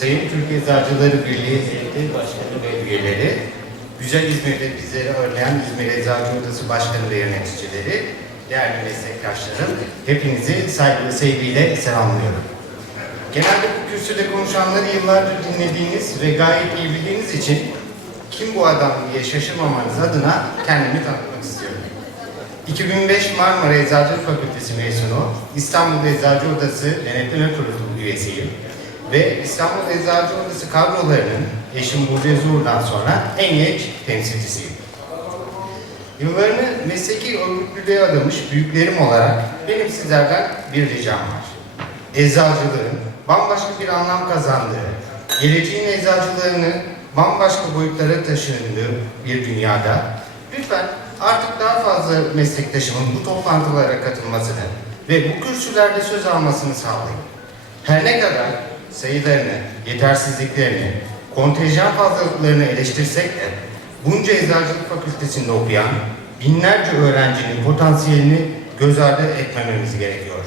Sayın Türkiye Eczacıları Birliği Heyeti Başkanı ve üyeleri, Güzel İzmir'de bizleri örneğin İzmir Eczacı Odası Başkanı ve yöneticileri, değerli meslektaşlarım, hepinizi saygı ve sevgiyle selamlıyorum. Genelde bu kürsüde konuşanları yıllardır dinlediğiniz ve gayet iyi bildiğiniz için kim bu adam diye şaşırmamanız adına kendimi tanıtmak istiyorum. 2005 Marmara Eczacılık Fakültesi mezunu, İstanbul Eczacı Odası Denetleme Kurulu üyesiyim ve İstanbul Eczacı Odası kadrolarının eşim Burcu Zuhur'dan sonra en genç temsilcisiyim. Yıllarını mesleki örgütlülüğe adamış büyüklerim olarak benim sizlerden bir ricam var. Eczacılığın bambaşka bir anlam kazandığı, geleceğin eczacılığını bambaşka boyutlara taşındığı bir dünyada lütfen artık daha fazla meslektaşımın bu toplantılara katılmasını ve bu kürsülerde söz almasını sağlayın. Her ne kadar sayılarını, yetersizliklerini, kontenjan fazlalıklarını eleştirsek de bunca eczacılık fakültesinde okuyan binlerce öğrencinin potansiyelini göz ardı etmememiz gerekiyor.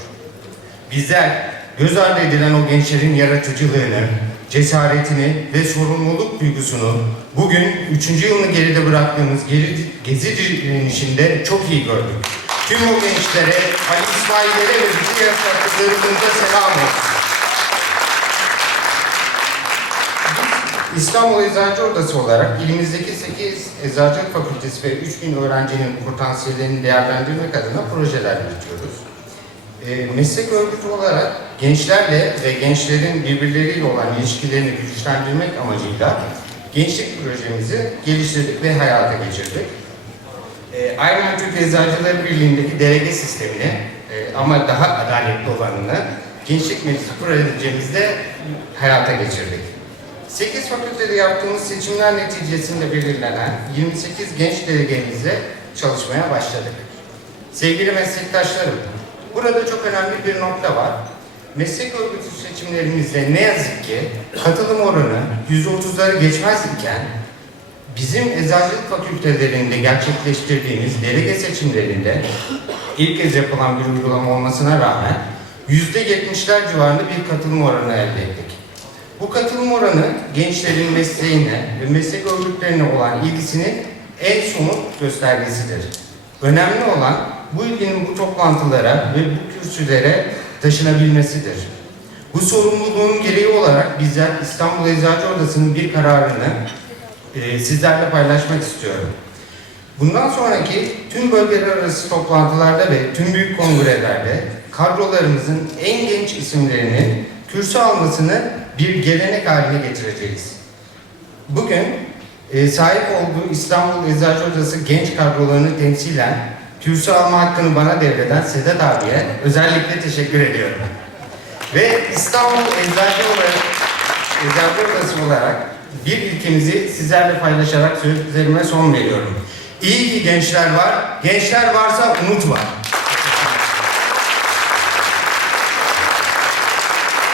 Bizler göz ardı edilen o gençlerin yaratıcılığını, cesaretini ve sorumluluk duygusunu bugün üçüncü yılını geride bıraktığımız geri, gezi direnişinde çok iyi gördük. Tüm o gençlere, Ali İsmail'lere ve bütün yaşattıklarımıza selam olsun. İstanbul Eczacı Odası olarak ilimizdeki 8 Eczacılık Fakültesi ve 3000 öğrencinin potansiyellerini değerlendirmek adına projeler yürütüyoruz. E, meslek örgütü olarak gençlerle ve gençlerin birbirleriyle olan ilişkilerini güçlendirmek amacıyla gençlik projemizi geliştirdik ve hayata geçirdik. E, Aynen Türk Eczacıları Birliği'ndeki delege sistemini e, ama daha adaletli olanını Gençlik Meclisi projemizde hayata geçirdik. 8 fakültede yaptığımız seçimler neticesinde belirlenen 28 genç delegemizle çalışmaya başladık. Sevgili meslektaşlarım, burada çok önemli bir nokta var. Meslek örgütü seçimlerimizde ne yazık ki katılım oranı %30'ları geçmez iken bizim eczacılık fakültelerinde gerçekleştirdiğimiz delege seçimlerinde ilk kez yapılan bir uygulama olmasına rağmen %70'ler civarında bir katılım oranı elde ettik. Bu katılım oranı gençlerin mesleğine ve meslek örgütlerine olan ilgisinin en somut göstergesidir. Önemli olan bu ilginin bu toplantılara ve bu kürsülere taşınabilmesidir. Bu sorumluluğun gereği olarak bizler İstanbul Eczacı Odası'nın bir kararını e, sizlerle paylaşmak istiyorum. Bundan sonraki tüm bölgeler arası toplantılarda ve tüm büyük kongrelerde kadrolarımızın en genç isimlerinin kürsü almasını bir gelenek haline getireceğiz. Bugün e, sahip olduğu İstanbul Eczacı Odası genç kadrolarını temsilen kürsü alma hakkını bana devreden Sedat abiye özellikle teşekkür ediyorum. Ve İstanbul Eczacı olarak, Eczacı Odası olarak bir ilkemizi sizlerle paylaşarak sözlerime son veriyorum. İyi ki gençler var, gençler varsa umut var.